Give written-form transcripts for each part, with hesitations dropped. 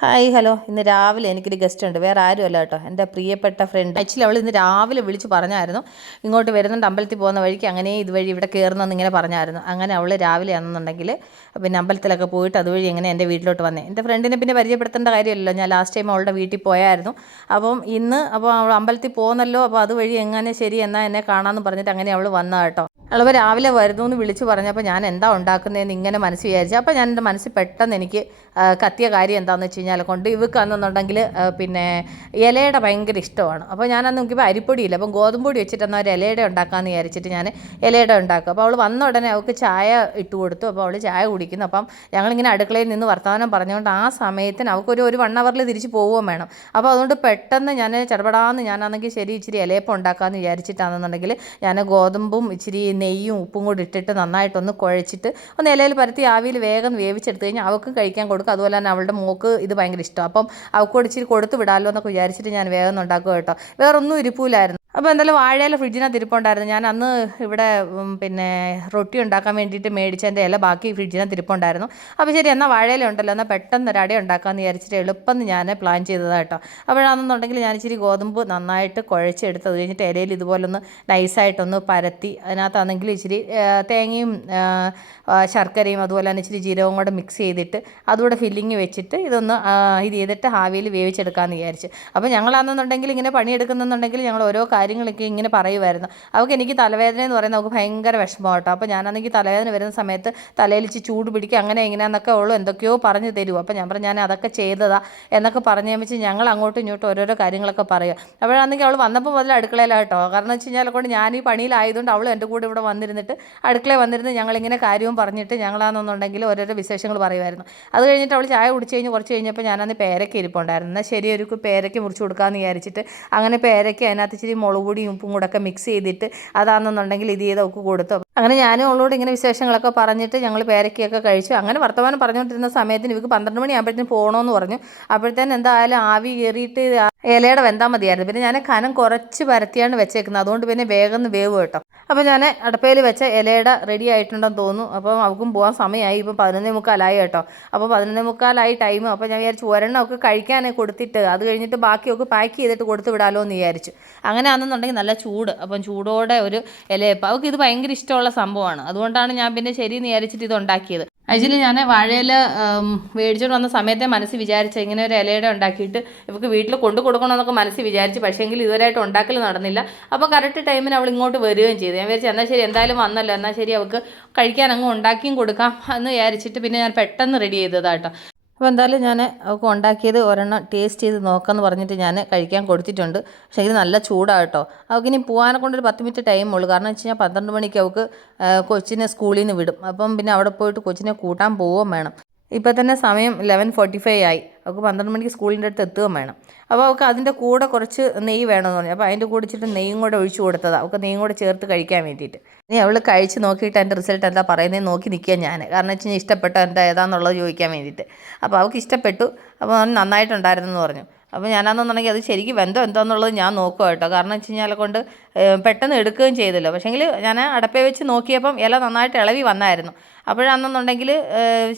Hi hello. ഇന്ന് രാവിലെ എനിക്കൊരു ഗസ്റ്റ് ഉണ്ട്, വേറെ ആരുമല്ല കേട്ടോ, എൻ്റെ പ്രിയപ്പെട്ട ഫ്രണ്ട്. ആക്ച്വലി അവൾ ഇന്ന് രാവിലെ വിളിച്ച് പറഞ്ഞായിരുന്നു ഇങ്ങോട്ട് വരുന്നുണ്ട്, അമ്പലത്തിൽ പോകുന്ന വഴിക്ക് അങ്ങനെ ഇതുവഴി ഇവിടെ കയറുന്നെന്ന് ഇങ്ങനെ പറഞ്ഞായിരുന്നു. അങ്ങനെ അവൾ രാവിലെ ആണെന്നുണ്ടെങ്കിൽ പിന്നെ അമ്പലത്തിലൊക്കെ പോയിട്ട് അതുവഴി എങ്ങനെ എൻ്റെ വീട്ടിലോട്ട് വന്നേ. എൻ്റെ ഫ്രണ്ടിനെ പിന്നെ പരിചയപ്പെടുത്തേണ്ട കാര്യമല്ലല്ലോ, ഞാൻ ലാസ്റ്റ് ടൈം അവളുടെ വീട്ടിൽ പോയായിരുന്നു. അപ്പം ഇന്ന് അപ്പോൾ അവൾ അമ്പലത്തിൽ പോകുന്നല്ലോ, അപ്പോൾ അതുവഴി എങ്ങനെ ശരി എന്നാൽ എന്നെ കാണാമെന്ന് പറഞ്ഞിട്ട് അങ്ങനെ അവൾ വന്ന കേട്ടോ. അവൾ രാവിലെ വരുന്നു എന്ന് വിളിച്ച് പറഞ്ഞപ്പോൾ ഞാൻ എന്താ ഉണ്ടാക്കുന്നതെന്ന് ഇങ്ങനെ മനസ്സ് വിചാരിച്ചു. അപ്പോൾ ഞാൻ എൻ്റെ മനസ്സിൽ പെട്ടെന്ന് എനിക്ക് കത്തിയ കാര്യം എന്താണെന്ന് വെച്ച് കഴിഞ്ഞാൽ കൊണ്ട് ഇവക്കാണെന്നുണ്ടെങ്കിൽ പിന്നെ ഇലയുടെ ഭയങ്കര ഇഷ്ടമാണ്. അപ്പോൾ ഞാനന്ന് നോക്കിയപ്പോൾ അരിപ്പൊടിയില്ല, അപ്പം ഗോതമ്പൊടി വെച്ചിട്ട് എന്നാൽ ഒരു ഇലയുടെ ഉണ്ടാക്കാമെന്ന് വിചാരിച്ചിട്ട് ഞാൻ ഇലയുടെ ഉണ്ടാക്കും. അപ്പോൾ അവൾ വന്ന ഉടനെ അവൾക്ക് ചായ ഇട്ട് കൊടുത്തു. അപ്പോൾ അവൾ ചായ കുടിക്കുന്നു. അപ്പം ഞങ്ങളിങ്ങനെ അടുക്കളയിൽ നിന്ന് വർത്തമാനം പറഞ്ഞുകൊണ്ട് ആ സമയത്തിന് അവൾക്കൊരു 1 അവറിൽ തിരിച്ച് പോവുകയും വേണം. അപ്പോൾ അതുകൊണ്ട് പെട്ടെന്ന് ഞാൻ ചടപടാന്ന് ഞാനാണെങ്കിൽ ശരി ഇച്ചിരി ഇലയപ്പം ഉണ്ടാക്കാമെന്ന് വിചാരിച്ചിട്ടാണെന്നുണ്ടെങ്കിൽ ഞാൻ ഗോതമ്പും ഇച്ചിരി നെയ്യും ഉപ്പും കൂടി ഇട്ടിട്ട് നന്നായിട്ടൊന്ന് കുഴച്ചിട്ട് ഒന്ന് ഇലയിൽ പരത്തി ആവിയിൽ വേഗം വേവിച്ചെടുത്ത് കഴിഞ്ഞാൽ അവൾക്കും കഴിക്കാൻ കൊടുക്കും. അതുപോലെ തന്നെ അവളുടെ മോൾക്ക് ഇത് ഭയങ്കര ഇഷ്ടം. അപ്പം അവൾക്കൂടെ ഇച്ചിരി കൊടുത്ത് വിടാമല്ലോ എന്നൊക്കെ വിചാരിച്ചിട്ട് ഞാൻ വേഗം ഉണ്ടാക്കുക കേട്ടോ. വേറൊന്നും ഇരിപ്പില്ലായിരുന്നു. അപ്പോൾ എന്തായാലും വാഴയില ഫ്രിഡ്ജിനകത്ത് ഇരിപ്പുണ്ടായിരുന്നു. ഞാൻ അന്ന് ഇവിടെ പിന്നെ റൊട്ടി ഉണ്ടാക്കാൻ വേണ്ടിയിട്ട് മേടിച്ചതിൻ്റെ ഇല ബാക്കി ഫ്രിഡ്ജിനകത്ത് ഇരിപ്പുണ്ടായിരുന്നു. അപ്പോൾ ശരി എന്നാൽ വാഴയില ഉണ്ടല്ലോ, എന്നാൽ പെട്ടെന്ന് ഒരു അട ഉണ്ടാക്കാമെന്ന് വിചാരിച്ചിട്ട് എളുപ്പം ഞാൻ പ്ലാൻ ചെയ്തതാണ് കേട്ടോ. അപ്പോഴാണെന്നുണ്ടെങ്കിൽ ഞാൻ ഇച്ചിരി ഗോതമ്പ് നന്നായിട്ട് കുഴച്ചെടുത്ത് അത് കഴിഞ്ഞിട്ട് ഇലയിൽ ഇതുപോലൊന്ന് നൈസായിട്ടൊന്ന് പരത്തി അതിനകത്താണെങ്കിൽ ഇച്ചിരി തേങ്ങയും ശർക്കരയും അതുപോലെ തന്നെ ഇച്ചിരി ജീരകവും കൂടെ മിക്സ് ചെയ്തിട്ട് അതുകൂടെ ഫില്ലിങ് വെച്ചിട്ട് ഇതൊന്ന് ഇത് ചെയ്തിട്ട് ആവിയിൽ വേവിച്ചെടുക്കാമെന്ന് വിചാരിച്ചു. അപ്പോൾ ഞങ്ങളാണെന്നുണ്ടെങ്കിൽ ഇങ്ങനെ പണിയെടുക്കുന്നുണ്ടെങ്കിൽ ഞങ്ങൾ ഓരോ കാര്യങ്ങളൊക്കെ ഇങ്ങനെ പറയുമായിരുന്നു. അവൾക്ക് എനിക്ക് തലവേദന എന്ന് പറയുന്നത് അവൾക്ക് ഭയങ്കര വിഷമം കേട്ടോ. അപ്പോൾ ഞാനാണെങ്കിൽ തലവേദന വരുന്ന സമയത്ത് തലയിൽ ഇച്ചിരി ചൂട് പിടിക്കുക അങ്ങനെ എങ്ങനെയാണെന്നൊക്കെ ഉള്ളൂ എന്തൊക്കെയോ പറഞ്ഞു തരുമോ. അപ്പോൾ ഞാൻ പറഞ്ഞു ഞാൻ അതൊക്കെ ചെയ്തതാ എന്നൊക്കെ പറഞ്ഞു വെച്ച് ഞങ്ങൾ അങ്ങോട്ടും ഇങ്ങോട്ടും ഓരോരോ കാര്യങ്ങളൊക്കെ പറയുക. അപ്പോഴാണെങ്കിൽ അവൾ വന്നപ്പോൾ മുതൽ അടുക്കളയിലാണ് കേട്ടോ. കാരണം വെച്ച് കഴിഞ്ഞാൽ കൊണ്ട് ഞാൻ ഈ പണിയിലായതുകൊണ്ട് അവൾ എൻ്റെ കൂടെ ഇവിടെ വന്നിരുന്നിട്ട് അടുക്കളയിൽ വന്നിരുന്ന് ഞങ്ങളിങ്ങനെ കാര്യവും പറഞ്ഞിട്ട് ഞങ്ങളാണെന്നുണ്ടെങ്കിൽ ഓരോരോ വിശേഷങ്ങൾ പറയുമായിരുന്നു. അത് കഴിഞ്ഞിട്ട് അവൾ ചായ കുടിച്ച് കഴിഞ്ഞ് കുറച്ച് കഴിഞ്ഞപ്പോൾ ഞാനന്ന് പേരയ്ക്ക ഇരിപ്പുണ്ടായിരുന്നു. എന്നാൽ ശരി ഒരു പേരയ്ക്ക് മുറിച്ച് കൊടുക്കാമെന്ന് വിചാരിച്ചിട്ട് അങ്ങനെ പേരയ്ക്ക് അതിനകത്ത് ഇച്ചിരി മുളക് പൊടിയും ഉപ്പും കൂടെ ഒക്കെ മിക്സ് ചെയ്തിട്ട് അതാണെന്നുണ്ടെങ്കിൽ ഇത് ചെയ്ത് ഒക്കെ കൊടുത്തു. അങ്ങനെ ഞാനും അവളോട് ഇങ്ങനെ വിശേഷങ്ങളൊക്കെ പറഞ്ഞിട്ട് ഞങ്ങൾ പേരയ്ക്കൊക്കെ കഴിച്ചു. അങ്ങനെ വർത്തമാനം പറഞ്ഞുകൊണ്ടിരുന്ന സമയത്തിന് ഇവർക്ക് 12 മണിയാകുമ്പോഴത്തേന് പോകണമെന്ന് പറഞ്ഞു. അപ്പോഴത്തേന് എന്തായാലും ആവി കയറിയിട്ട് ഇലയുടെ വെന്താൽ മതിയായിരുന്നു. പിന്നെ ഞാൻ കനം കുറച്ച് പരത്തിയാണ് വെച്ചേക്കുന്നത്, അതുകൊണ്ട് പിന്നെ വേഗം വേവ് കേട്ടോ. അപ്പോൾ ഞാൻ അടുപ്പയിൽ വെച്ച ഇലയുടെ റെഡി ആയിട്ടുണ്ടെന്ന് തോന്നുന്നു. അപ്പം അവൾക്കും പോകാൻ സമയമായി. ഇപ്പം 11:45 കേട്ടോ. അപ്പോൾ 11:45 ടൈം. അപ്പോൾ ഞാൻ വിചാരിച്ചു ഒരെണ്ണം ഒക്കെ കഴിക്കാൻ കൊടുത്തിട്ട് അത് കഴിഞ്ഞിട്ട് ബാക്കിയൊക്കെ പാക്ക് ചെയ്തിട്ട് കൊടുത്ത് വിടാമല്ലോ എന്ന് വിചാരിച്ചു. അങ്ങനെ ആണെന്നുണ്ടെങ്കിൽ നല്ല ചൂട്, അപ്പം ചൂടോടെ ഒരു ഇലയപ്പം അവൾക്ക് ഇത് ഭയങ്കര ഇഷ്ടമുള്ള സംഭവമാണ്. അതുകൊണ്ടാണ് ഞാൻ പിന്നെ ശരിയെന്ന് വിചാരിച്ചിട്ട് ഇത് ഉണ്ടാക്കിയത്. ആക്ച്വലി ഞാൻ വാഴയില മേടിച്ചുകൊണ്ട് വന്ന സമയത്തെ മനസ്സിൽ വിചാരിച്ച ഇങ്ങനെ ഒരു ഇലയുടെ ഉണ്ടാക്കിയിട്ട് ഇവർക്ക് വീട്ടിൽ കൊണ്ടു കൊടുക്കണമെന്നൊക്കെ മനസ്സിൽ വിചാരിച്ചു. പക്ഷേങ്കിൽ ഇതുവരെയായിട്ട് ഉണ്ടാക്കൽ നടന്നില്ല. അപ്പോൾ കറക്റ്റ് ടൈമിന് അവൾ ഇങ്ങോട്ട് വരികയും ചെയ്തു. ഞാൻ വിചാരിച്ചു എന്നാൽ ശരി എന്തായാലും വന്നല്ലോ, എന്നാൽ ശരി അവൾക്ക് കഴിക്കാൻ അങ്ങ് ഉണ്ടാക്കിയും കൊടുക്കാം എന്ന് വിചാരിച്ചിട്ട് പിന്നെ ഞാൻ പെട്ടെന്ന് റെഡി ചെയ്തതാട്ടോ. അപ്പോൾ എന്തായാലും ഞാൻ അവൾക്ക് ഉണ്ടാക്കിയത് ഒരെണ്ണം ടേസ്റ്റ് ചെയ്ത് നോക്കാമെന്ന് പറഞ്ഞിട്ട് ഞാൻ കഴിക്കാൻ കൊടുത്തിട്ടുണ്ട്. പക്ഷേ ഇത് നല്ല ചൂടാണ് കേട്ടോ. അവൾക്കിനി പോകാനെ കൊണ്ടൊരു 10 മിനിറ്റ് ടൈമുള്ളൂ. കാരണം വെച്ച് കഴിഞ്ഞാൽ 12 മണിക്ക് അവൾക്ക് കൊച്ചിനെ സ്കൂളിൽ നിന്ന് വിടും. അപ്പം പിന്നെ അവിടെ പോയിട്ട് കൊച്ചിനെ കൂട്ടാൻ പോവുകയും വേണം. ഇപ്പോൾ തന്നെ സമയം 11:45 ആയി. അവൾക്ക് 12 മണിക്ക് സ്കൂളിൻ്റെ അടുത്ത് എത്തുകയും വേണം. അപ്പോൾ അവൾക്ക് അതിൻ്റെ കൂടെ കുറച്ച് നെയ്യ് വേണമെന്ന് പറഞ്ഞു. അപ്പോൾ അതിൻ്റെ കൂടെ ഇച്ചിട്ട് നെയ്യും കൂടെ ഒഴിച്ചു കൊടുത്തതാണ് അവൾക്ക് നെയ്യും കൂടെ ചേർത്ത് കഴിക്കാൻ വേണ്ടിയിട്ട്. ഇനി അവൾ കഴിച്ച് നോക്കിയിട്ട് എൻ്റെ റിസൾട്ട് എന്താ പറയുന്നത് നോക്കി നിൽക്കുക ഞാൻ. കാരണം വെച്ച് കഴിഞ്ഞാൽ ഇഷ്ടപ്പെട്ട എന്താ ഏതാണെന്നുള്ളത് ചോദിക്കാൻ വേണ്ടിയിട്ട്. അപ്പോൾ അവൾക്ക് ഇഷ്ടപ്പെട്ടു. അപ്പോൾ നന്നായിട്ടുണ്ടായിരുന്നു എന്ന് പറഞ്ഞു. അപ്പോൾ ഞാനാണെന്നുണ്ടെങ്കിൽ അത് ശരിക്കും എന്താണെന്നുള്ളത് ഞാൻ നോക്കുക കേട്ടോ. കാരണം വെച്ച് കഴിഞ്ഞാൽ കൊണ്ട് പെട്ടെന്ന് എടുക്കുകയും ചെയ്തല്ലോ. പക്ഷേങ്കിൽ ഞാൻ അടപ്പേ വെച്ച് നോക്കിയപ്പം ഇല നന്നായിട്ട് ഇളവി വന്നായിരുന്നു. അപ്പോഴാണെന്നുണ്ടെങ്കിൽ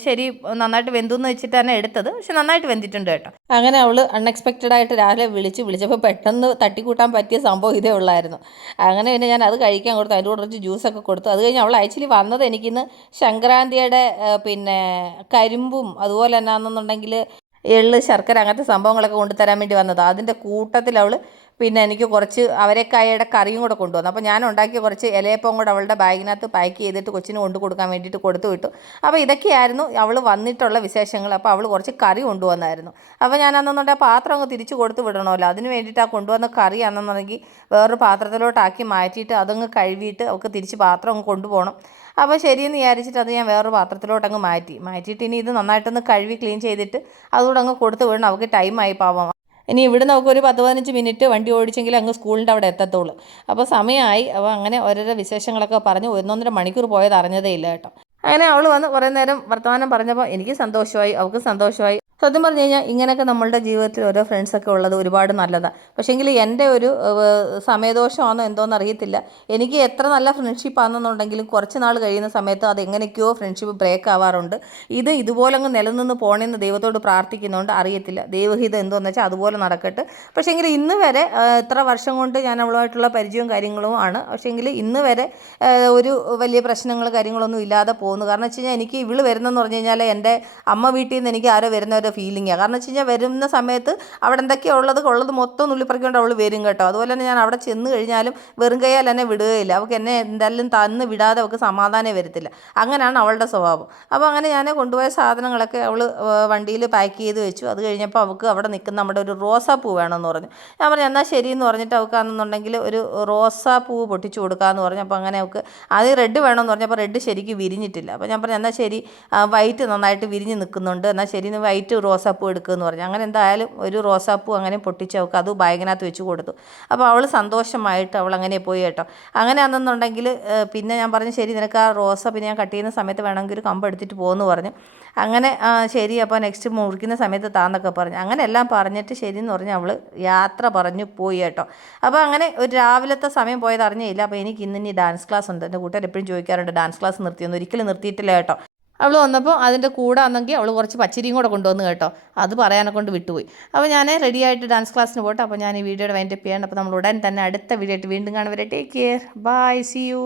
ശരി നന്നായിട്ട് വെന്തുന്ന് വെച്ചിട്ട് തന്നെ എടുത്തത്. പക്ഷെ നന്നായിട്ട് വെന്തിട്ടുണ്ട് കേട്ടോ. അങ്ങനെ അവൾ അൺഎക്സ്പെക്റ്റഡ് ആയിട്ട് രാവിലെ വിളിച്ചപ്പോൾ പെട്ടെന്ന് തട്ടിക്കൂട്ടാൻ പറ്റിയ സംഭവം ഇതേ ഉള്ളായിരുന്നു. അങ്ങനെ പിന്നെ ഞാൻ അത് കഴിക്കാൻ കൊടുത്തു, അതിൻ്റെ കൂടെ കുറച്ച് ജ്യൂസൊക്കെ കൊടുത്തു. അത് കഴിഞ്ഞ് അവൾ ആക്ച്വലി വന്നത് എനിക്കിന്ന് സംക്രാന്തിയുടെ പിന്നെ കരിമ്പും അതുപോലെ എന്നാണെന്നുണ്ടെങ്കിൽ എള്ള് ശർക്കര അങ്ങനത്തെ സംഭവങ്ങളൊക്കെ കൊണ്ടുതരാൻ വേണ്ടി വന്നതാണ്. അതിൻ്റെ കൂട്ടത്തിൽ അവൾ പിന്നെ എനിക്ക് കുറച്ച് അവരക്കായയുടെ കറിയും കൂടെ കൊണ്ടുവന്നു. അപ്പോൾ ഞാൻ ഉണ്ടാക്കിയ കുറച്ച് ഇലയപ്പം കൂടെ അവളുടെ ബാഗിനകത്ത് പാക്ക് ചെയ്തിട്ട് കൊച്ചിന് കൊണ്ടു കൊടുക്കാൻ വേണ്ടിയിട്ട് കൊടുത്തു വിട്ടു. അപ്പോൾ ഇതൊക്കെയായിരുന്നു അവൾ വന്നിട്ടുള്ള വിശേഷങ്ങൾ. അപ്പോൾ അവൾ കുറച്ച് കറി കൊണ്ടുവന്നായിരുന്നു. അപ്പോൾ ഞാൻ അന്നെന്നുണ്ടെങ്കിൽ പാത്രം അങ്ങ് തിരിച്ച് കൊടുത്ത് വിടണമല്ലോ, അതിന് വേണ്ടിയിട്ട് ആ കൊണ്ടുവന്ന കറി അന്നെന്നുണ്ടെങ്കിൽ വേറൊരു പാത്രത്തിലോട്ടാക്കി മാറ്റിയിട്ട് അതങ്ങ് കഴുകിയിട്ട് അവൾക്ക് തിരിച്ച് പാത്രം അങ്ങ് കൊണ്ടുപോകണം. അപ്പോൾ ശരിയെന്ന് വിചാരിച്ചിട്ട് അത് ഞാൻ വേറൊരു പാത്രത്തിലോട്ടങ്ങ് മാറ്റിയിട്ട് ഇനി ഇത് നന്നായിട്ടൊന്ന് കഴുകി ക്ലീൻ ചെയ്തിട്ട് അതുകൂടെ അങ്ങ് കൊടുത്ത് വിടണം. അവൾക്ക് ടൈമായി പാവം. ഇനി ഇവിടെ നമുക്കൊരു 10-15 മിനിറ്റ് വണ്ടി ഓടിച്ചെങ്കിൽ അങ്ങ് സ്കൂളിൻ്റെ അവിടെ എത്തത്തുള്ളൂ. അപ്പോൾ സമയമായി. അപ്പോൾ അങ്ങനെ ഓരോരോ വിശേഷങ്ങളൊക്കെ പറഞ്ഞ് 1-1.5 മണിക്കൂർ പോയത് അറിഞ്ഞതേ ഇല്ല കേട്ടോ. അങ്ങനെ അവൾ വന്ന് കുറേ നേരം വർത്തമാനം പറഞ്ഞപ്പോൾ എനിക്ക് സന്തോഷമായി, അവൾക്ക് സന്തോഷമായി. സത്യം പറഞ്ഞു കഴിഞ്ഞാൽ ഇങ്ങനെയൊക്കെ നമ്മളുടെ ജീവിതത്തിൽ ഓരോ ഫ്രണ്ട്സൊക്കെ ഉള്ളത് ഒരുപാട് നല്ലതാണ്. പക്ഷേങ്കിൽ എൻ്റെ ഒരു സമയദോഷമാണോ എന്തോന്ന് അറിയത്തില്ല. എനിക്ക് എത്ര നല്ല ഫ്രണ്ട്ഷിപ്പ് ആണെന്നുണ്ടെങ്കിലും കുറച്ച് നാൾ കഴിയുന്ന സമയത്ത് അത് എങ്ങനെയൊക്കെയോ ഫ്രണ്ട്ഷിപ്പ് ബ്രേക്ക് ആവാറുണ്ട്. ഇതുപോലെ അങ്ങ് നിലനിന്ന് പോകണമെന്ന് ദൈവത്തോട് പ്രാർത്ഥിക്കുന്നുണ്ട്. അറിയത്തില്ല ദൈവഹിതം എന്തോന്ന് വെച്ചാൽ അതുപോലെ നടക്കട്ടെ. പക്ഷേങ്കിൽ ഇന്ന് വരെ ഇത്ര വർഷം കൊണ്ട് ഞാൻ അവളുമായിട്ടുള്ള പരിചയവും കാര്യങ്ങളും ആണ്. പക്ഷേങ്കിൽ ഇന്ന് വരെ ഒരു വലിയ പ്രശ്നങ്ങൾ കാര്യങ്ങളൊന്നും ഇല്ലാതെ പോകുന്നു. കാരണം വെച്ച് കഴിഞ്ഞാൽ എനിക്ക് ഇവള് വരുന്നതെന്ന് പറഞ്ഞു കഴിഞ്ഞാൽ എൻ്റെ അമ്മ വീട്ടിൽ നിന്ന് എനിക്ക് ആരോ വരുന്ന ഒരു ഫീലിംഗാണ്. കാരണം വെച്ച് കഴിഞ്ഞാൽ വരുന്ന സമയത്ത് അവിടെ എന്തൊക്കെയാണ് ഉള്ളത് മൊത്തം നുള്ളിപ്പറിക്കൊണ്ട് അവൾ വരും കേട്ടോ. അതുപോലെ തന്നെ ഞാൻ അവിടെ ചെന്ന് കഴിഞ്ഞാലും വെറും കൈയാൽ എന്നെ വിടുകയില്ല. അവൾക്ക് എന്നെ എന്തായാലും തന്ന് വിടാതെ അവൾക്ക് സമാധാനമേ വരത്തില്ല. അങ്ങനെയാണ് അവളുടെ സ്വഭാവം. അപ്പോൾ അങ്ങനെ ഞാൻ കൊണ്ടുപോയ സാധനങ്ങളൊക്കെ അവൾ വണ്ടിയിൽ പാക്ക് ചെയ്ത് വെച്ചു. അത് കഴിഞ്ഞപ്പോൾ അവൾക്ക് അവിടെ നിൽക്കുന്ന നമ്മുടെ ഒരു റോസാപ്പൂ വേണമെന്ന് പറഞ്ഞു. ഞാൻ പറഞ്ഞു എന്നാൽ ശരിയെന്ന് പറഞ്ഞിട്ട് അവൾക്കാണെന്നുണ്ടെങ്കിൽ ഒരു റോസാപ്പൂ പൊട്ടിച്ചു കൊടുക്കാമെന്ന് പറഞ്ഞു. അപ്പോൾ അങ്ങനെ അവൾക്ക് ആദ്യം റെഡ് വേണമെന്ന് പറഞ്ഞപ്പോൾ റെഡ് ശരിക്കും വിരിഞ്ഞിട്ടില്ല. അപ്പോൾ ഞാൻ പറഞ്ഞു എന്നാൽ ശരി, വൈറ്റ് നന്നായിട്ട് വിരിഞ്ഞ് നിൽക്കുന്നുണ്ട്, എന്നാൽ ശരി ഇന്ന് വൈറ്റ് റോസാപ്പൂ എടുക്കുമെന്ന് പറഞ്ഞു. അങ്ങനെ എന്തായാലും ഒരു റോസാപ്പൂ അങ്ങനെ പൊട്ടിച്ച് അവൾക്ക് അത് ബാഗിനകത്ത് വെച്ച് കൊടുത്തു. അപ്പോൾ അവൾ സന്തോഷമായിട്ട് അവൾ അങ്ങനെ പോയി കേട്ടോ. അങ്ങനെ ആണെന്നുണ്ടെങ്കിൽ പിന്നെ ഞാൻ പറഞ്ഞു ശരി നിനക്ക് ആ റോസ പിന്നെ ഞാൻ കട്ട് ചെയ്യുന്ന സമയത്ത് വേണമെങ്കിൽ ഒരു കമ്പ് എടുത്തിട്ട് പോകുമെന്ന് പറഞ്ഞു. അങ്ങനെ ശരി അപ്പോൾ നെക്സ്റ്റ് മുറിക്കുന്ന സമയത്ത് താന്നൊക്കെ പറഞ്ഞു. അങ്ങനെ എല്ലാം പറഞ്ഞിട്ട് ശരിയെന്ന് പറഞ്ഞ് അവൾ യാത്ര പറഞ്ഞു പോയി കേട്ടോ. അപ്പോൾ അങ്ങനെ ഒരു രാവിലത്തെ സമയം പോയത് അറിഞ്ഞില്ല. അപ്പോൾ എനിക്ക് ഇനി ഡാൻസ് ക്ലാസ് ഉണ്ട്. എൻ്റെ കൂട്ടുകാർ എപ്പോഴും ചോദിക്കാറുണ്ട് ഡാൻസ് ക്ലാസ് നിർത്തിയൊന്നും. ഒരിക്കലും നിർത്തിയിട്ടില്ല കേട്ടോ. അവൾ വന്നപ്പോൾ അതിൻ്റെ കൂടെ ആണെങ്കിൽ അവൾ കുറച്ച് പച്ചരിയും കൂടെ കൊണ്ടുവന്ന് കേട്ടോ. അത് പറയാനെ കൊണ്ട് വിട്ടുപോയി. അപ്പോൾ ഞാൻ റെഡി ആയിട്ട് ഡാൻസ് ക്ലാസ്സിന് പോട്ടെ. അപ്പോൾ ഞാൻ ഈ വീഡിയോയുടെ വൈൻഡപ്പ് ചെയ്യണം. അപ്പോൾ നമ്മൾ ഉടൻ തന്നെ അടുത്ത വീഡിയോ ആയിട്ട് വീണ്ടും കാണുവരെ. Take care, bye, see U.